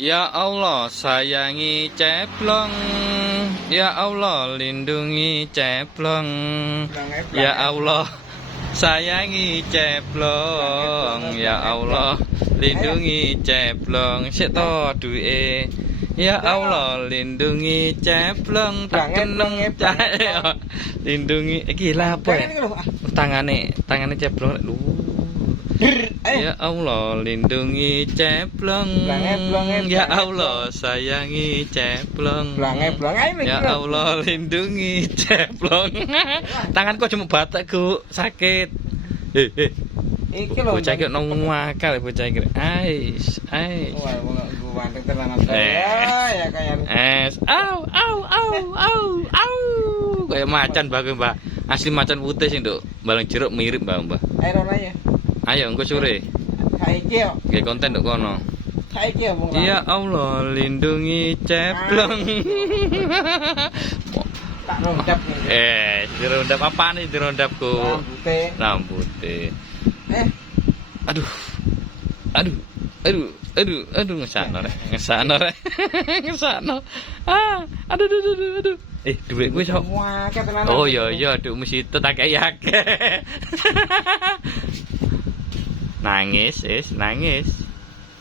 Ya Allah, sayangi ceplong. Ya Allah, lindungi ceplong. Ya Allah, sayangi ceplong. Ya Allah, lindungi ceplong. Sik to duwe. Ya Allah, lindungi ceplong. Tak keneng cahaya. Lindungi iki lha apa ya? Tangane ceplong. Ya Allah, lindungi ceplong. Ya Allah, sayangi ceplong. Ya Allah, lindungi ceplong. Tanganku cuma batakku sakit. Iki lho. Bocah iki nang wakal bocah iki. Ais. Wah, gua ganteng tenan ya kayak. Au. Kayak macan bae, Mbak. Asli macan putih sih, Nduk. Balang jeruk mirip, Mbak. Ayo ya. Ayo engko sore. Saiki yo. Nggih konten nduk kono. Saiki yo mung. Ya Allah, lindungi ceplong. Tak rondap. Dirondap apaan nih dirondapku? Rambute. Aduh, ngesakno rek. Aduh. Duit gue sok. Oh iya, duit mesti tak akeh. Nangis.